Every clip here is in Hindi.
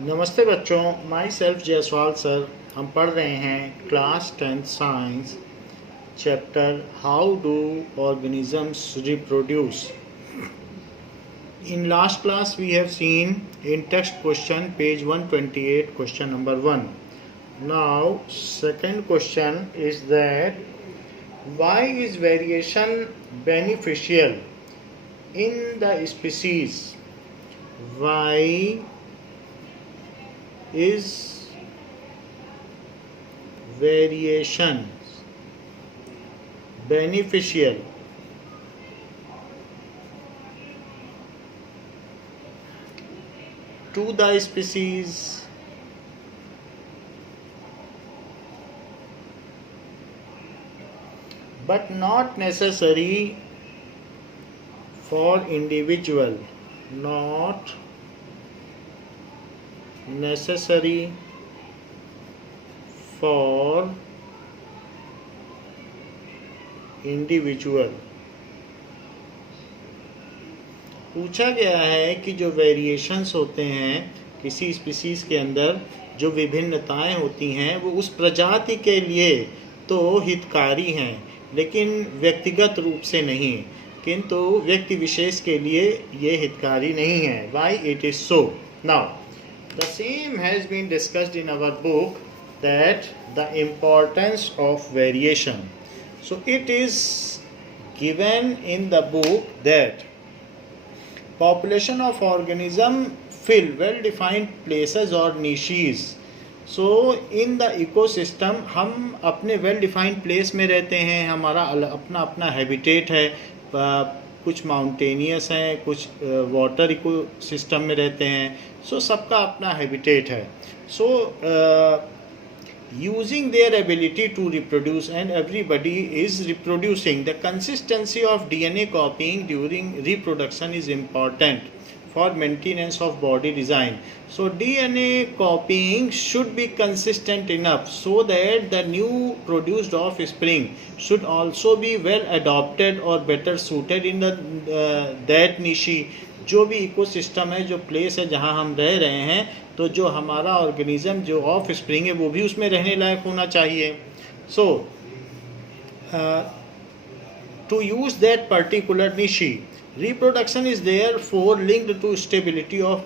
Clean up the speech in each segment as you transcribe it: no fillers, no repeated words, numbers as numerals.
नमस्ते बच्चों, माई सेल्फ जयसवाल सर। हम पढ़ रहे हैं class 10th science chapter how do organisms reproduce. In last class we have seen in text question page 128 question number 1. Now second question is that why is variation beneficial in the species? Why is variation beneficial to the species but not necessary for individual, not necessary for individual. पूछा गया है कि जो वेरिएशंस होते हैं किसी स्पीसीज के अंदर, जो विभिन्नताएं होती हैं, वो उस प्रजाति के लिए तो हितकारी हैं, लेकिन व्यक्तिगत रूप से नहीं, किंतु व्यक्ति विशेष के लिए ये हितकारी नहीं है। Why it is so? Now the same has been discussed in our book, that the importance of variation. So it is given in the book that population of organism fill well defined places or niches. So in the ecosystem हम अपने well defined place में रहते हैं, हमारा अपना अपना habitat है, कुछ माउंटेनियस हैं, कुछ वाटर इको सिस्टम में रहते हैं। सो सबका अपना हैबिटेट है। So using their ability to reproduce and everybody is reproducing, the consistency of DNA copying during reproduction is important for maintenance of body design. So DNA copying should be consistent enough so that the new produced offspring should also be well adopted or better suited in the that niche. जो भी इकोसिस्टम है, जो प्लेस है जहाँ हम रह रहे हैं, तो जो हमारा ऑर्गेनिज्म, जो ऑफ स्प्रिंग है, वो भी उसमें रहने लायक होना चाहिए। So to use that particular niche, reproduction is therefore linked to stability of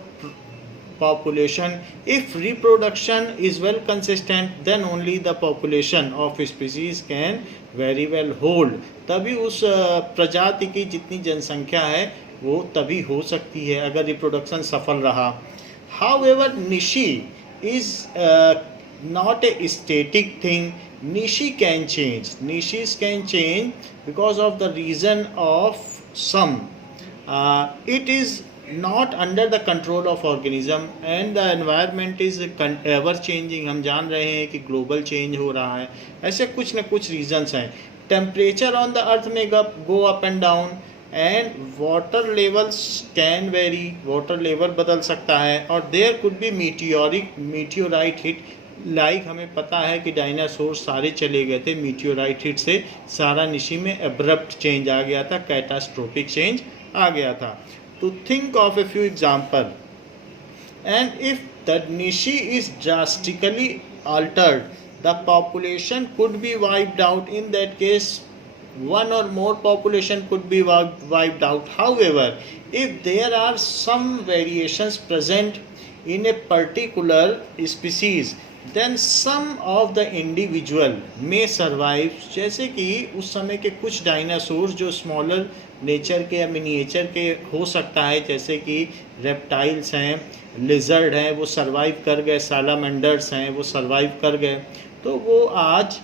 population. If reproduction is well consistent, then only the population of species can very well hold. तभी उस प्रजाति की जितनी जनसंख्या है वो तभी हो सकती है अगर रिप्रोडक्शन सफल रहा। However, niche is not a static thing. Niche can change. Niches can change because of the reason of some. It is not under the control of organism and the environment is ever changing. हम जान रहे हैं कि ग्लोबल चेंज हो रहा है, ऐसे कुछ न कुछ रीजंस हैं। टेम्परेचर ऑन द अर्थ में go up and down and water levels can vary, water level बदल सकता है, और there could be meteorite hit. Like हमें पता है कि डायनासोर सारे चले गए थे, मीटियोराइट हिट से सारा निशी में एब्रप्ट चेंज आ गया था, कैटास्ट्रोफिक चेंज आ गया था। To think of a few example, and if the niche is drastically altered, the population could be wiped out. In that case one or more population could be wiped out. However, if there are some variations present in a particular species, then some of the individual may survive. जैसे कि उस समय के कुछ डायनासोर जो स्मॉलर नेचर के या मिनिएचर के हो सकता है, जैसे कि रेप्टाइल्स हैं, लिजर्ड हैं, वो सर्वाइव कर गए, सालामेंडर्स हैं, वो सर्वाइव कर गए, तो वो आज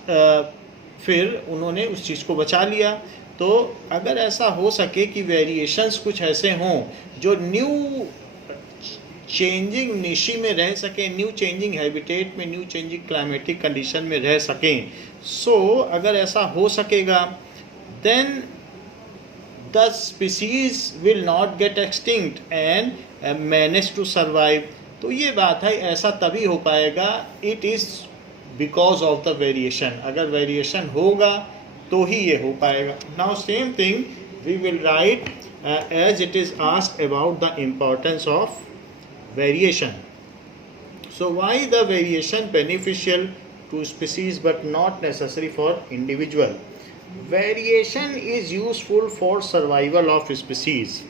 फिर उन्होंने उस चीज़ को बचा लिया। तो अगर ऐसा हो सके कि वेरिएशंस कुछ ऐसे हों जो न्यू चेंजिंग निशी में रह सकें, न्यू चेंजिंग हैबिटेट में, न्यू चेंजिंग क्लाइमेटिक कंडीशन में रह सकें, सो अगर ऐसा हो सकेगा, then the species will not get extinct and manage to survive. तो ये बात है, ऐसा तभी हो पाएगा, it is because of the variation. अगर वेरिएशन होगा तो ही ये हो पाएगा। Now same thing we will write as it is asked about the importance of variation. So why the variation beneficial to species but not necessary for individual? Variation is useful for survival of species.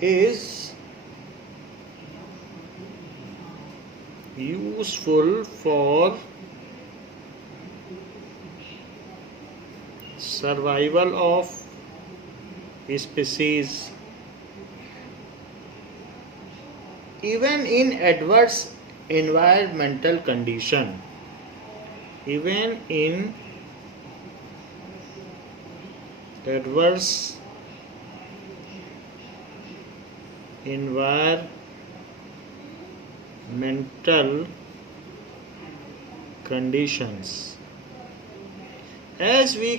Is useful for survival of species even in adverse environmental condition. Even in adverse environmental conditions. As we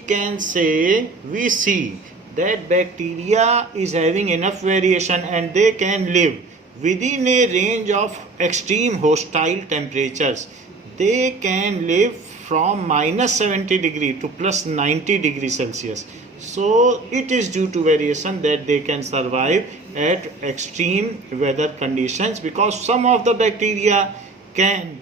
see that bacteria is having enough variation and they can live within a range of extreme hostile temperatures. They can live from -70 degree to +90 degree Celsius. So it is due to variation that they can survive at extreme weather conditions, because some of the bacteria can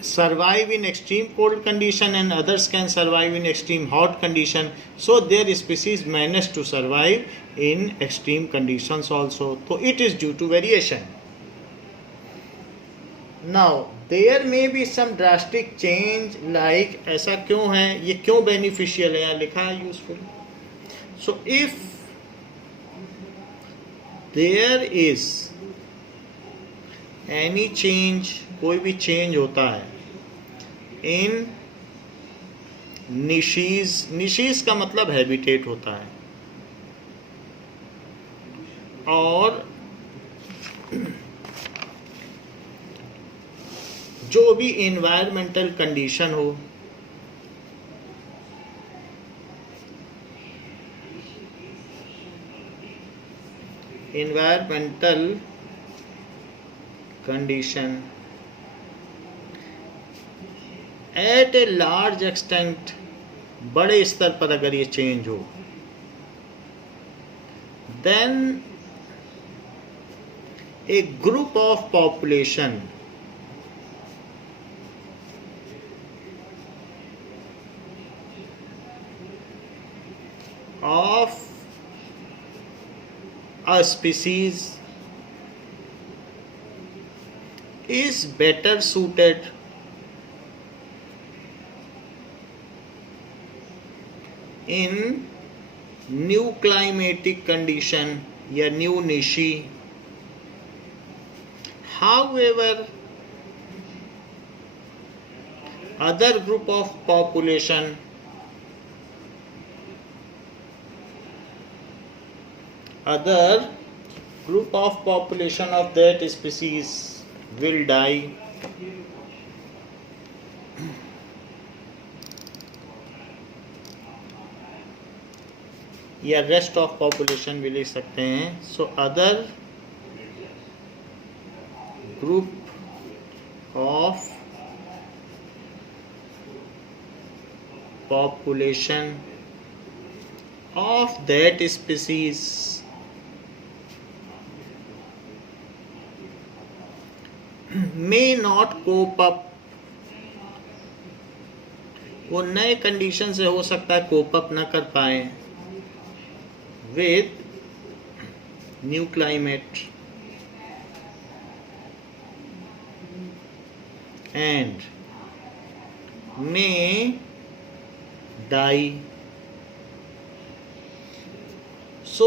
survive in extreme cold condition and others can survive in extreme hot condition. So their species manage to survive in extreme conditions also. So it is due to variation. Now there may be some drastic change, like ऐसा क्यों है, ये क्यों beneficial है, यहाँ लिखा है useful. So if there is any change, कोई भी चेंज होता है इन निशीज का मतलब हैबिटेट होता है, और जो भी एनवायरमेंटल कंडीशन हो, environmental condition at a large extent, बड़े स्तर पर अगर ये चेंज हो, then a group of population of a species is better suited in new climatic condition या new niche. However, other group of population of that species will die. या रेस्ट ऑफ पॉपुलेशन भी लिख सकते हैं. So other group of population of that species may not cope up, वो नए कंडीशन से हो सकता है कोप अप ना कर पाए with new climate and may die. So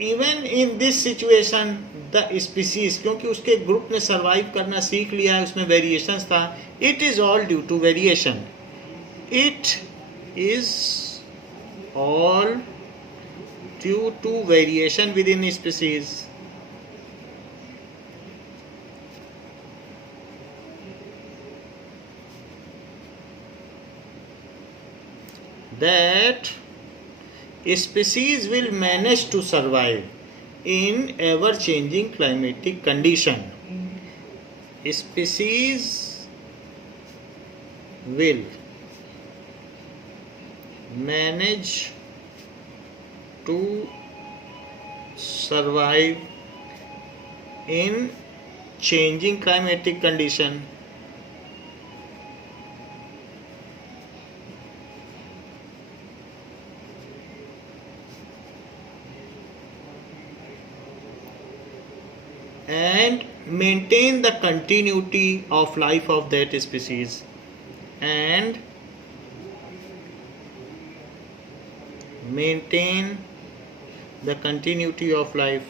even in this situation the species, क्योंकि उसके ग्रुप ने सर्वाइव करना सीख लिया है, उसमें वेरिएशंस था, it is all due to variation. It is all due to variation within species. That species will manage to survive in ever changing climatic condition. Species will manage to survive in changing climatic condition. And maintain the continuity of life of that species. And maintain the continuity of life.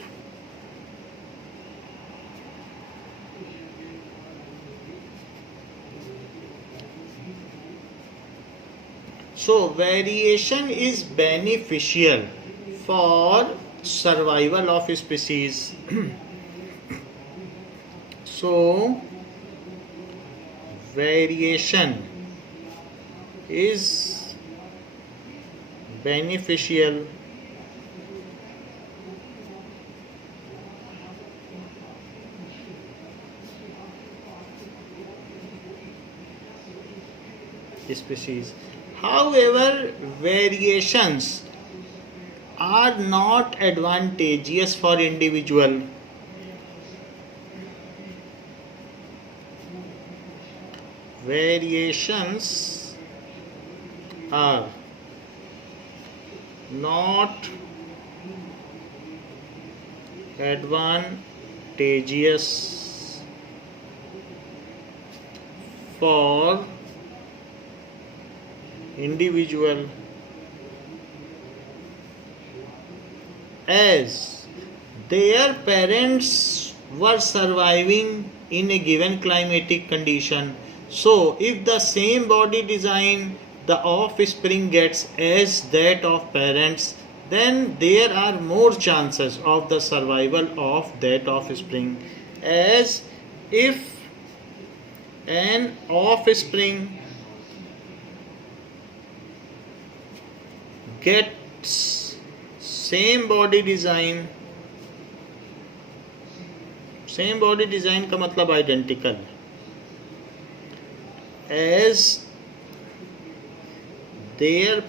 So variation is beneficial for survival of species. So variation is beneficial species. However, variations are not advantageous for individual. Variations are not advantageous for individual, as their parents were surviving in a given climatic condition. So if the same body design the offspring gets as that of parents, then there are more chances of the survival of that offspring, as if an offspring gets same body design का मतलब identical, as their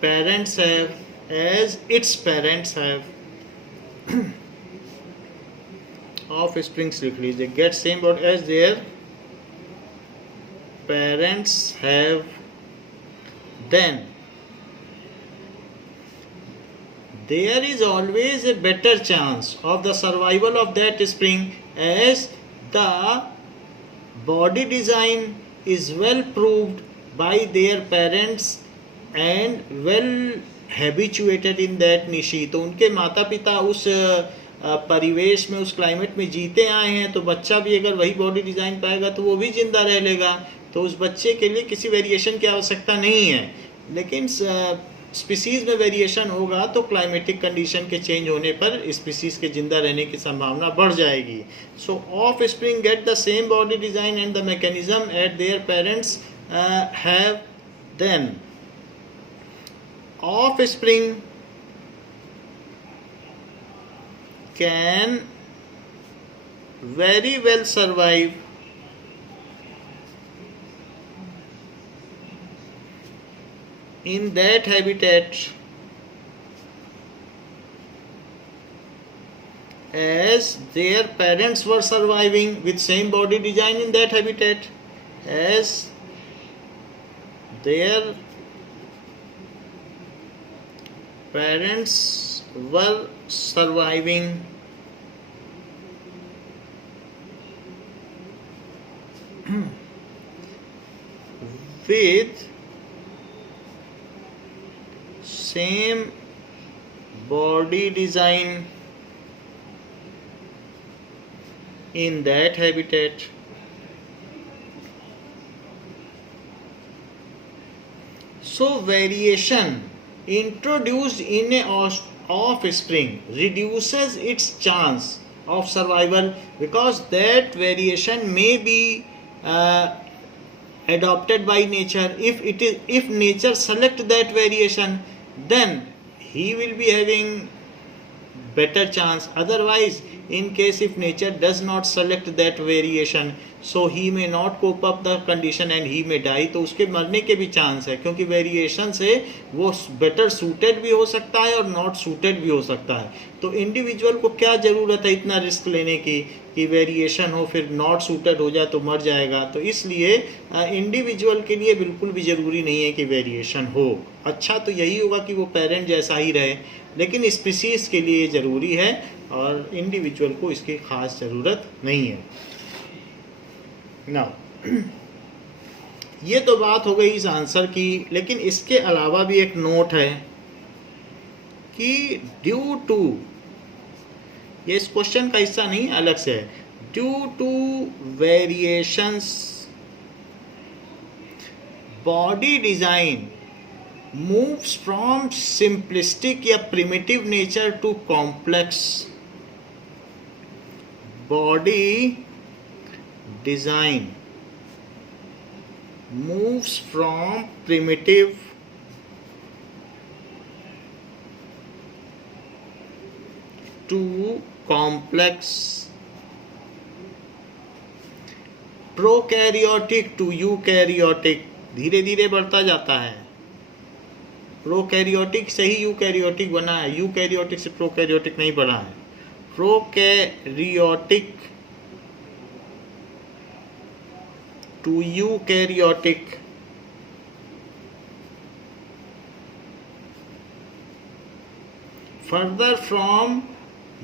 parents have, as its parents have. Offsprings लिख लीजिए, get same body as their parents have, then there is always a better chance of the survival of that spring, as the body design is well proved by their parents and well habituated in that niche. तो उनके माता पिता उस परिवेश में, उस क्लाइमेट में जीते आए हैं, तो बच्चा भी अगर वही बॉडी डिज़ाइन पाएगा तो वो भी जिंदा रह लेगा. तो उस बच्चे के लिए किसी वेरिएशन की आवश्यकता नहीं है. लेकिन स्पीसीज में वेरिएशन होगा तो क्लाइमेटिक कंडीशन के चेंज होने पर स्पीसीज के जिंदा रहने की संभावना बढ़ जाएगी. So offspring get the same body design and the mechanism at their parents have, then offspring can very well survive in that habitat, as their parents were surviving with same body design in that habitat, as their parents were surviving with same body design in that habitat. So variation introduced in a offspring reduces its chance of survival, because that variation may be adopted by nature. If nature select that variation, then he will be having better chance. Otherwise, in case if nature does not select that variation, so he may not cope up the condition and he may die, तो उसके मरने के भी चांस है, क्योंकि वेरिएशन से वो बेटर सूटेड भी हो सकता है और नॉट सूटेड भी हो सकता है। तो इंडिविजुअल को क्या ज़रूरत है इतना रिस्क लेने की कि वेरिएशन हो फिर नॉट सूटेड हो जाए तो मर जाएगा। तो इसलिए इंडिविजुअल के लिए बिल्कुल भी ज़रूरी नहीं है कि वेरिएशन हो। अच्छा तो यही होगा कि वो पेरेंट जैसा ही रहे, लेकिन स्पीसीज़ के लिए ज़रूरी है और इंडिविजुअल को इसकी ख़ास ज़रूरत नहीं है ना। ये तो बात हो गई इस आंसर की, लेकिन इसके अलावा भी एक नोट है कि ड्यू टू, ये इस क्वेश्चन का हिस्सा नहीं अलग से है, due to variations body design moves from simplistic या primitive nature to complex. Body डिजाइन moves from primitive to complex, prokaryotic to eukaryotic, धीरे धीरे बढ़ता जाता है। प्रोकैरियोटिक से ही यूकैरियोटिक बना है, यूकैरियोटिक से प्रोकैरियोटिक नहीं बना है। Prokaryotic to eukaryotic, further from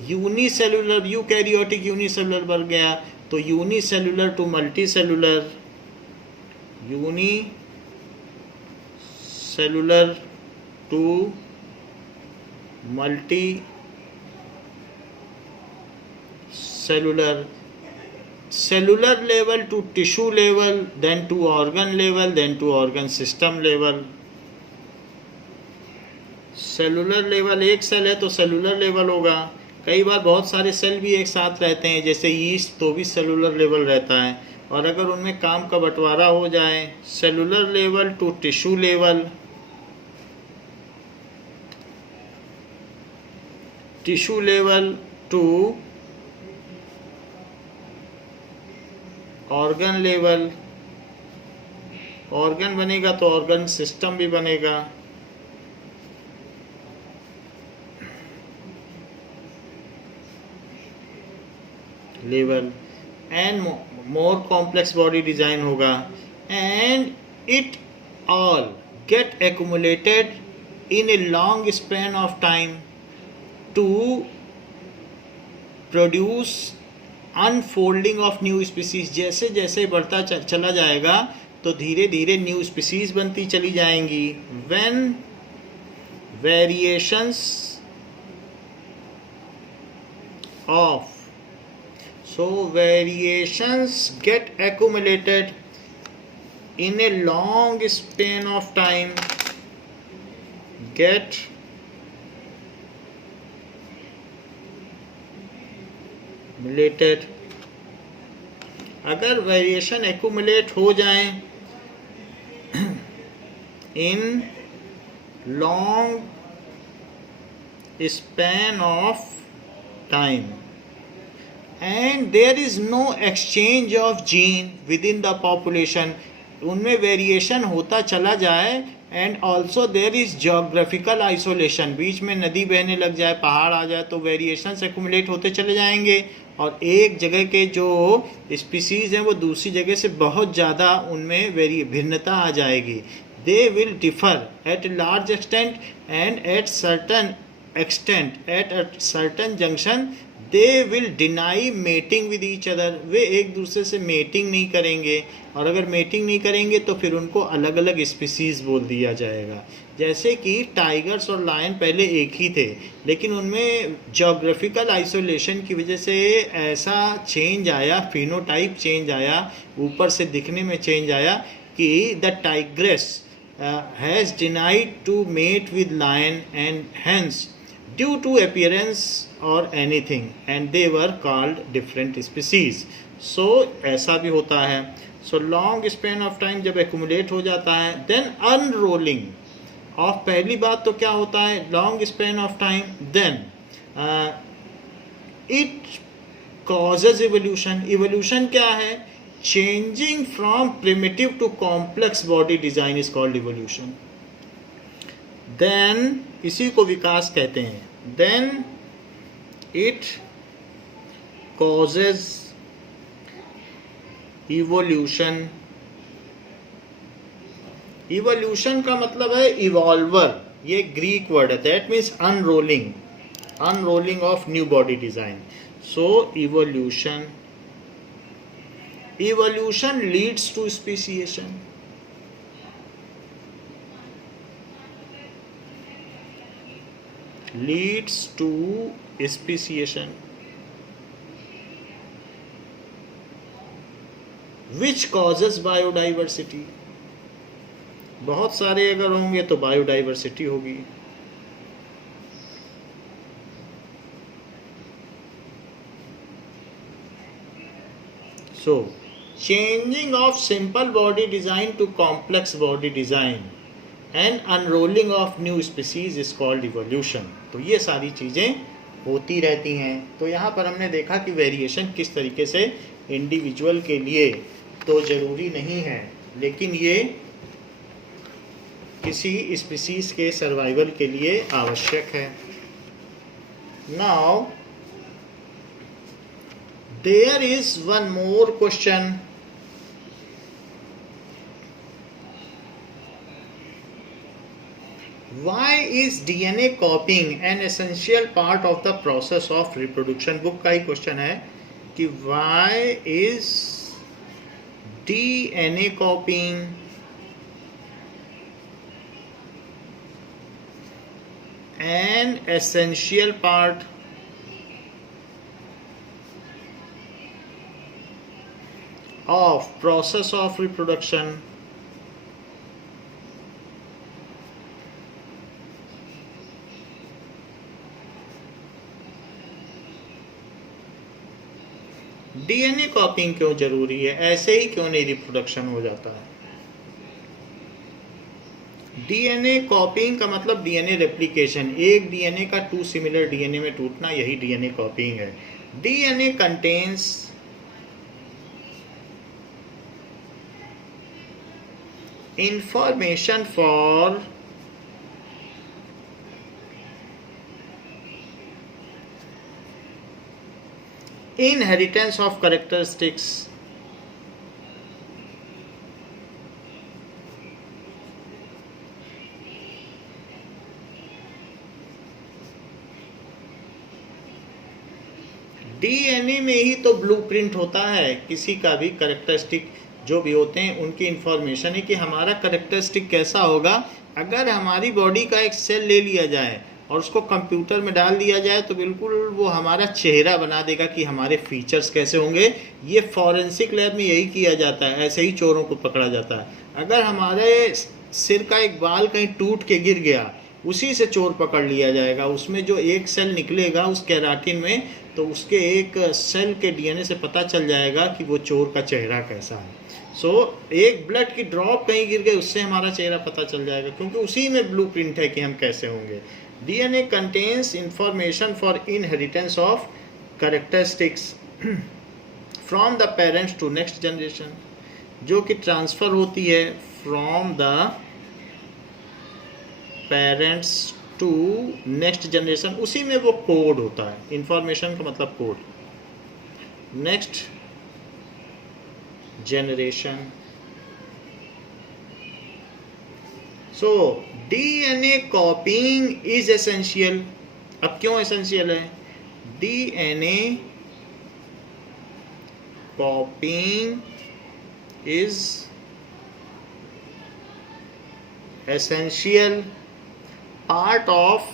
unicellular, eukaryotic unicellular बन गया तो unicellular to multicellular, unicellular to multicellular, cellular level to tissue level, then to organ level, then to organ system level. Cellular level, एक सेल है तो सेलुलर लेवल होगा। कई बार बहुत सारे सेल भी एक साथ रहते हैं, जैसे यीस्ट, तो भी सेलुलर लेवल रहता है। और अगर उनमें काम का बंटवारा हो जाए, cellular level to tissue level, tissue level to organ level, organ बनेगा तो ऑर्गन सिस्टम भी बनेगा। Level and more complex body design होगा। And it all get accumulated in a long span of time to produce unfolding of new species. जैसे जैसे बढ़ता चला जाएगा तो धीरे धीरे न्यू स्पीसीज बनती चली जाएंगी। When variations of, so variations get accumulated in a long span of time, get related. अगर वेरिएशन एक्यूमुलेट हो जाए in long span of time and there is no exchange of gene within the population, उनमें वेरिएशन होता चला जाए and also there is geographical isolation, बीच में नदी बहने लग जाए, पहाड़ आ जाए, तो वेरिएशंस एक्यूमुलेट होते चले जाएंगे और एक जगह के जो स्पीसीज हैं वो दूसरी जगह से बहुत ज़्यादा उनमें भिन्नता आ जाएगी। They will differ at large extent and at certain extent at a certain junction they will deny mating with each other, वे एक दूसरे से मेटिंग नहीं करेंगे और अगर मेटिंग नहीं करेंगे तो फिर उनको अलग अलग स्पीसीज़ बोल दिया जाएगा। जैसे कि टाइगर्स और लायन पहले एक ही थे, लेकिन उनमें जोग्राफिकल आइसोलेशन की वजह से ऐसा चेंज आया, फिनोटाइप चेंज आया, ऊपर से दिखने में चेंज आया कि the tigress has denied to mate with lion and hence due to appearance और anything and they were called different species. So ऐसा भी होता है। So long span of time जब एक्यूमुलेट हो जाता है, देन अनरोलिंग ऑफ, पहली बात तो क्या होता है long span of time, then it causes evolution. Evolution क्या है changing from primitive to complex body design is called evolution. Then इसी को विकास कहते हैं. Then it causes evolution. Evolution का मतलब है evolver. ये ग्रीक वर्ड है. That means unrolling of new body design. So evolution leads to speciation. Leads to speciation, which causes biodiversity. बहुत सारे अगर होंगे तो बायोडाइवर्सिटी होगी. So changing of simple body design to complex body design and unrolling of new species is called evolution. तो ये सारी चीज़ें होती रहती हैं. तो यहाँ पर हमने देखा कि वेरिएशन किस तरीके से इंडिविजुअल के लिए तो ज़रूरी नहीं है, लेकिन ये किसी स्पीसीज के सर्वाइवल के लिए आवश्यक है. Now there is one more question. Why is DNA copying an essential part of the process of reproduction? Book का ही क्वेश्चन है कि why is DNA copying an essential part of process of reproduction? DNA कॉपिंग क्यों जरूरी है? ऐसे ही क्यों नहीं रिप्रोडक्शन हो जाता है? डीएनए कॉपिंग का मतलब डीएनए रेप्लिकेशन. एक डीएनए का 2 सिमिलर डीएनए में टूटना, यही डीएनए कॉपिंग है. DNA contains information for inheritance of characteristics. DNA में ही तो ब्लूप्रिंट होता है किसी का भी. कैरेक्टरिस्टिक जो भी होते हैं उनकी इंफॉर्मेशन है कि हमारा कैरेक्टरिस्टिक कैसा होगा. अगर हमारी बॉडी का एक सेल ले लिया जाए और उसको कंप्यूटर में डाल दिया जाए तो बिल्कुल वो हमारा चेहरा बना देगा कि हमारे फीचर्स कैसे होंगे. ये फॉरेंसिक लैब में यही किया जाता है, ऐसे ही चोरों को पकड़ा जाता है. अगर हमारे सिर का एक बाल कहीं टूट के गिर गया, उसी से चोर पकड़ लिया जाएगा. उसमें जो एक सेल निकलेगा उस केराटिन में, तो उसके एक सेल के डीएनए से पता चल जाएगा कि वो चोर का चेहरा कैसा है. एक ब्लड की ड्रॉप कहीं गिर गई, उससे हमारा चेहरा पता चल जाएगा, क्योंकि उसी में ब्लूप्रिंट है कि हम कैसे होंगे. DNA contains information for inheritance of characteristics from the parents to next generation, जो कि ट्रांसफ़र होती है from the parents to next generation. उसी में वो कोड होता है. इंफॉर्मेशन का मतलब code. Next generation. So DNA copying is essential. अब क्यों essential है? DNA copying is essential part of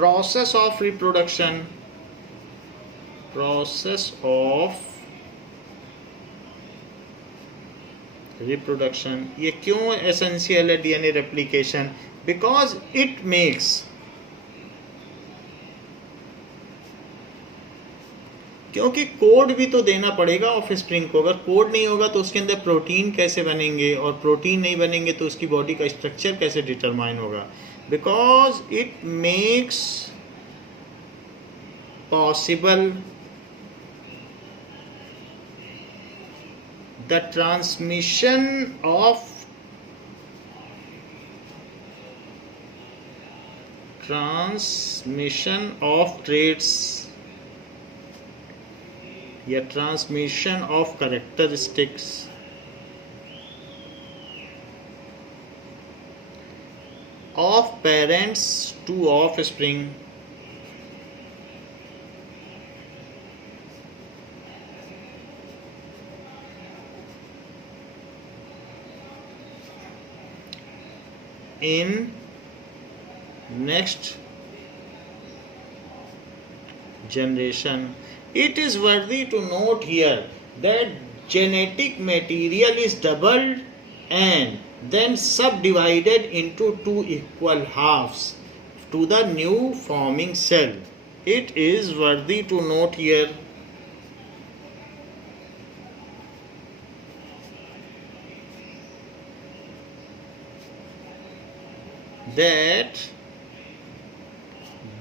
process of reproduction. Process of reproduction. ये क्यों एसेंशियल है DNA replication? Because it makes, क्योंकि कोड भी तो देना पड़ेगा ऑफ स्प्रिंग को. अगर कोड नहीं होगा तो उसके अंदर प्रोटीन कैसे बनेंगे, और प्रोटीन नहीं बनेंगे तो उसकी बॉडी का स्ट्रक्चर कैसे डिटरमाइन होगा. Because it makes possible the transmission of traits या transmission of characteristics of parents to offspring in next generation. It is worthy to note here that genetic material is doubled and then subdivided into two equal halves to the new forming cell. It is worthy to note here that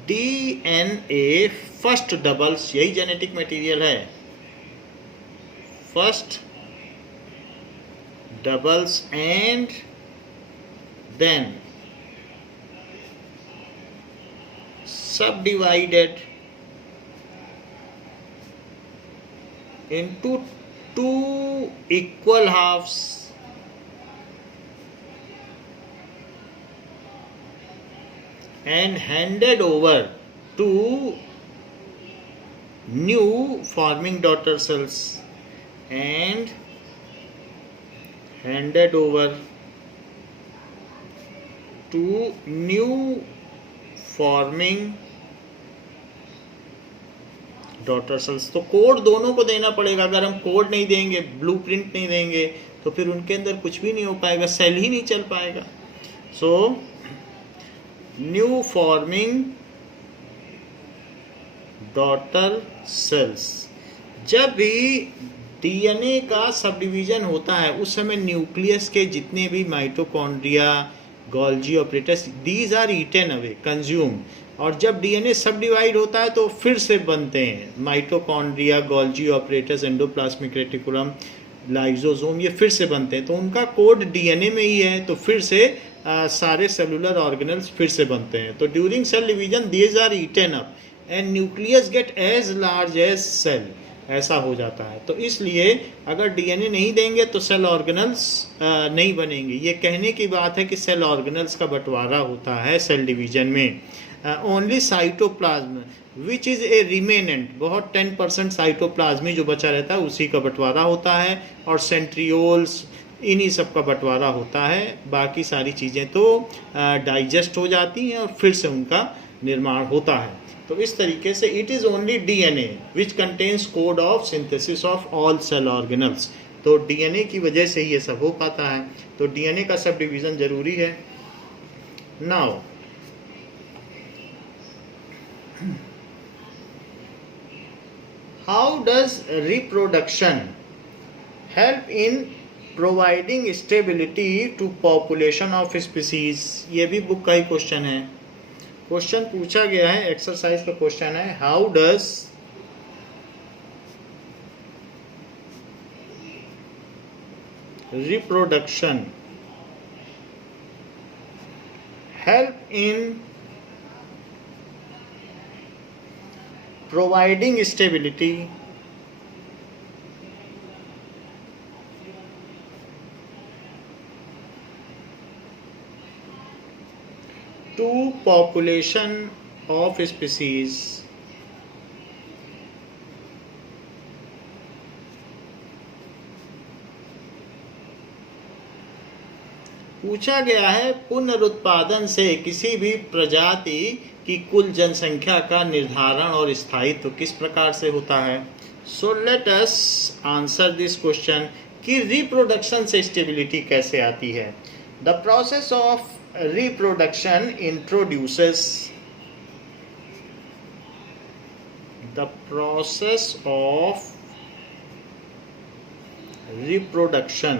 DNA first doubles, यही जेनेटिक मटेरियल है, first doubles and then subdivided into two equal halves and handed over to new forming daughter cells and handed over to new forming daughter cells. तो कोड दोनों को देना पड़ेगा. अगर हम कोड नहीं देंगे, ब्लूप्रिंट नहीं देंगे, तो फिर उनके अंदर कुछ भी नहीं हो पाएगा, सेल ही नहीं चल पाएगा. So new forming daughter cells. जब भी डीएनए का सब डिवीजन होता है उस समय न्यूक्लियस के जितने भी mitochondria, Golgi apparatus, these are eaten away, consume. और जब डीएनए सब डिवाइड होता है तो फिर से बनते हैं mitochondria, Golgi operators, endoplasmic reticulum, lysosome, ये फिर से बनते हैं. तो उनका कोड डीएनए में ही है, तो फिर से सारे सेलुलर ऑर्गेनल्स फिर से बनते हैं. तो during cell division these are eaten up and nucleus get as large as cell, ऐसा हो जाता है. तो इसलिए अगर डीएनए नहीं देंगे तो सेल ऑर्गेनल्स नहीं बनेंगे. ये कहने की बात है कि सेल ऑर्गेनल्स का बंटवारा होता है सेल डिवीजन में. Only cytoplasm which is a remnant, बहुत 10% साइटोप्लाज्मी जो बचा रहता है उसी का बंटवारा होता है, और सेंट्रियोल्स, इन्हीं सब का बंटवारा होता है. बाकी सारी चीज़ें तो डाइजेस्ट हो जाती हैं और फिर से उनका निर्माण होता है. तो इस तरीके से it is only DNA which contains code of synthesis of all cell organelles. तो डीएनए की वजह से ही ये सब हो पाता है. तो डीएनए का सब डिवीज़न ज़रूरी है. Now how does reproduction help in providing stability to population of species. ये भी बुक का ही क्वेश्चन है. क्वेश्चन पूछा गया है, एक्सरसाइज का क्वेश्चन है, how does reproduction help in providing stability to population of species. पूछा गया है पुनरुत्पादन से किसी भी प्रजाति की कुल जनसंख्या का निर्धारण और स्थायित्व किस प्रकार से होता है. So let us answer this question कि रिप्रोडक्शन से स्टेबिलिटी कैसे आती है. The process of reproduction introduces the process of reproduction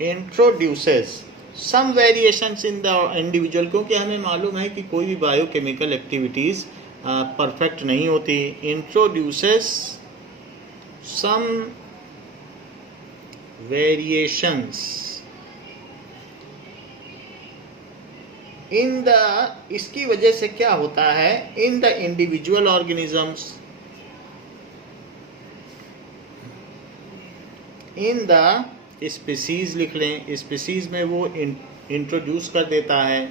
introduces some variations in the individual. क्योंकि हमें मालूम है कि कोई भी बायोकेमिकल एक्टिविटीज़ परफेक्ट नहीं होती. Introduces some variations in the, इसकी वजह से क्या होता है, in the individual organisms, in the species लिख लें, स्पीसीज में वो इंट्रोड्यूस कर देता है.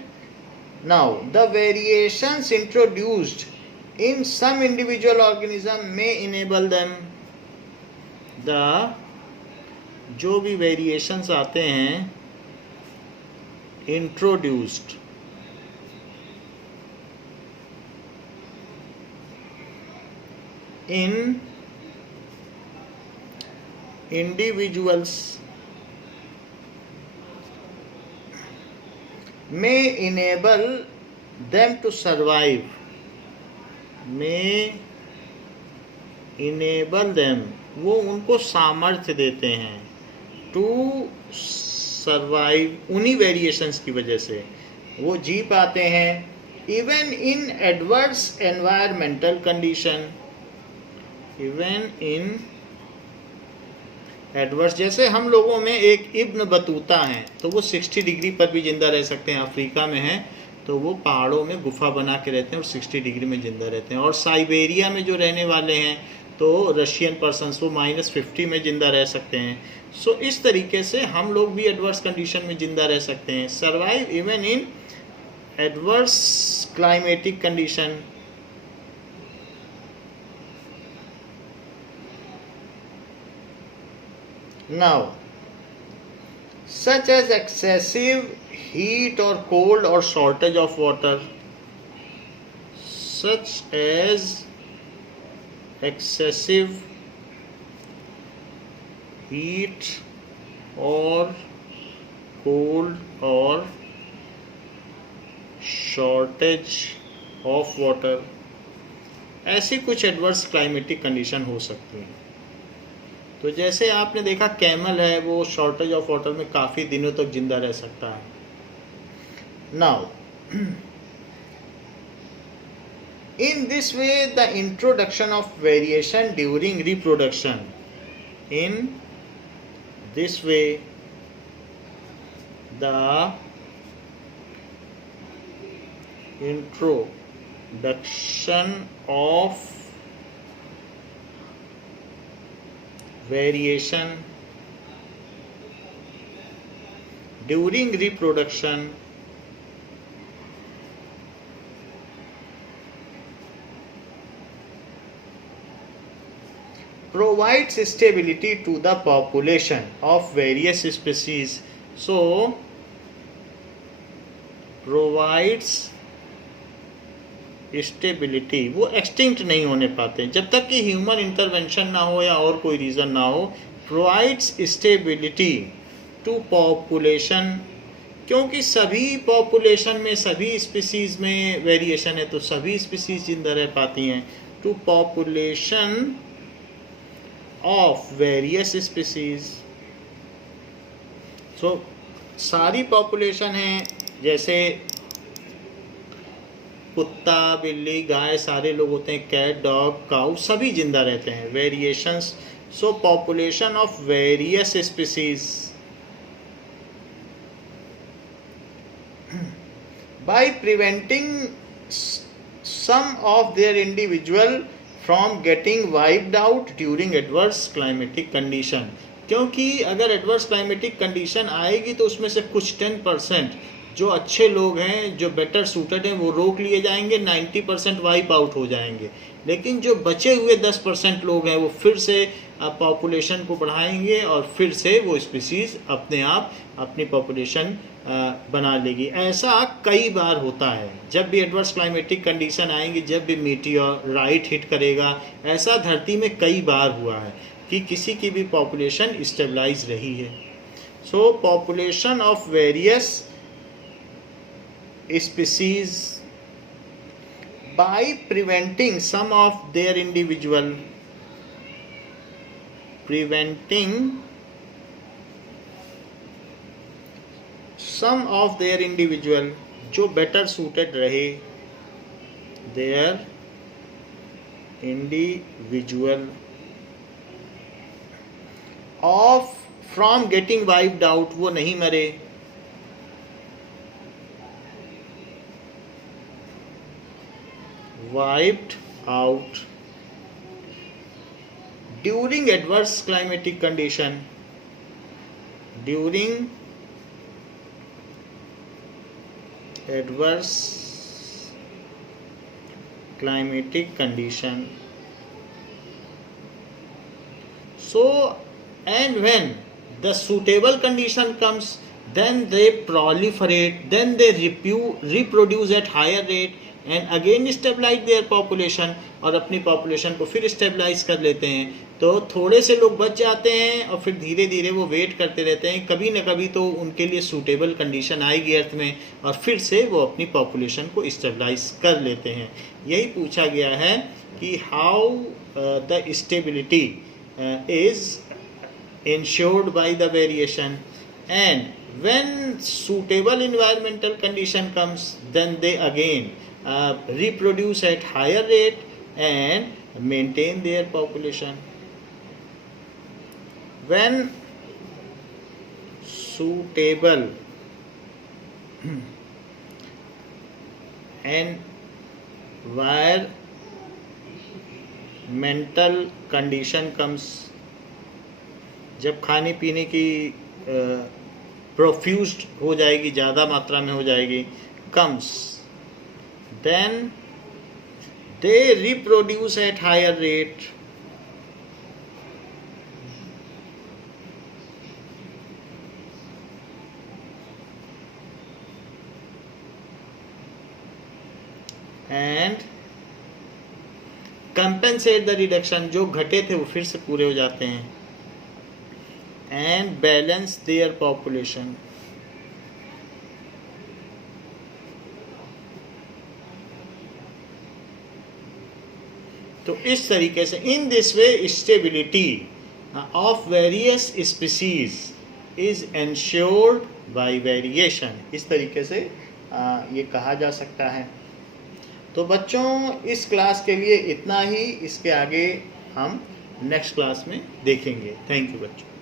Now the variations introduced in some individual organism में इनेबल देम, द जो भी वेरिएशंस आते हैं introduced in individuals may enable them to survive, may enable them, वो उनको सामर्थ्य देते हैं टू सर्वाइव, उन्हीं वेरिएशंस की वजह से वो जी पाते हैं. Even in adverse environmental condition, even in adverse, जैसे हम लोगों में एक इब्न बतूता है तो वो 60 डिग्री पर भी जिंदा रह सकते हैं. अफ्रीका में है तो वो पहाड़ों में गुफा बना के रहते हैं और 60 डिग्री में जिंदा रहते हैं. और साइबेरिया में जो रहने वाले हैं तो रशियन पर्सन्स वो -50 में जिंदा रह सकते हैं. सो इस तरीके से हम लोग भी एडवर्स कंडीशन में जिंदा रह सकते हैं. Survive even in adverse climatic condition. Now, such as excessive heat or cold or shortage of water, such as excessive heat or cold or shortage of water, ऐसी कुछ एडवर्स क्लाइमेटिक कंडीशन हो सकती हैं. तो जैसे आपने देखा कैमल है वो शॉर्टेज ऑफ वाटर में काफ़ी दिनों तक जिंदा रह सकता है. Now in this way the introduction of variation during reproduction, in this way the introduction of variation during reproduction provides stability to the population of various species. So provides stability, वो एक्सटिंक्ट नहीं होने पाते जब तक कि ह्यूमन इंटरवेंशन ना हो या और कोई रीज़न ना हो. प्रोवाइड्स स्टेबिलिटी टू पॉपुलेशन, क्योंकि सभी पॉपुलेशन में सभी स्पीसीज़ में वेरिएशन है तो सभी स्पीसीज़ जिंदा रह पाती हैं. Two population of various species, so सारी पॉपुलेशन है, जैसे कुत्ता बिल्ली गाय सारे लोग होते हैं, कैट डॉग काउ सभी जिंदा रहते हैं. Variations, so population of various species by preventing some of their individual from getting wiped out during adverse climatic condition. क्योंकि अगर एडवर्स क्लाइमेटिक कंडीशन आएगी तो उसमें से कुछ 10% जो अच्छे लोग हैं जो बेटर सूटेड हैं वो रोक लिए जाएंगे, 90% वाइप आउट हो जाएंगे. लेकिन जो बचे हुए 10% लोग हैं वो फिर से पॉपुलेशन को बढ़ाएंगे और फिर से वो स्पीसीज़ अपने आप अपनी पॉपुलेशन बना लेगी. ऐसा कई बार होता है जब भी एडवर्स क्लाइमेटिक कंडीशन आएंगी, जब भी मीटियोराइट हिट करेगा. ऐसा धरती में कई बार हुआ है कि किसी की भी पॉपुलेशन स्टेबलाइज रही है. सो population of various species by preventing some of their individual जो better suited रहे their individual of from getting wiped out, वो नहीं मरे, wiped out during adverse climatic condition, during adverse climatic condition. So, and when the suitable condition comes, then they proliferate, then they reproduce at higher rate and again stabilize their population, और अपनी population को फिर stabilize कर लेते हैं. तो थोड़े से लोग बच जाते हैं और फिर धीरे धीरे वो वेट करते रहते हैं, कभी न कभी तो उनके लिए सूटेबल कंडीशन आएगी अर्थ में और फिर से वो अपनी पॉपुलेशन को स्टेबलाइज कर लेते हैं. यही पूछा गया है कि how the stability is ensured by the variation, and when suitable environmental condition comes, then they again reproduce at higher rate and maintain their population. When suitable environmental condition comes, जब खाने पीने की प्रोफ्यूज्ड हो जाएगी, ज़्यादा मात्रा में हो जाएगी, comes, then they reproduce at higher rate, and compensate the reduction, जो घटे थे वो फिर से पूरे हो जाते हैं, and balance their population. तो इस तरीके से in this way stability of various species is ensured by variation. इस तरीके से ये कहा जा सकता है. तो बच्चों इस क्लास के लिए इतना ही, इसके आगे हम नेक्स्ट क्लास में देखेंगे. थैंक यू बच्चों.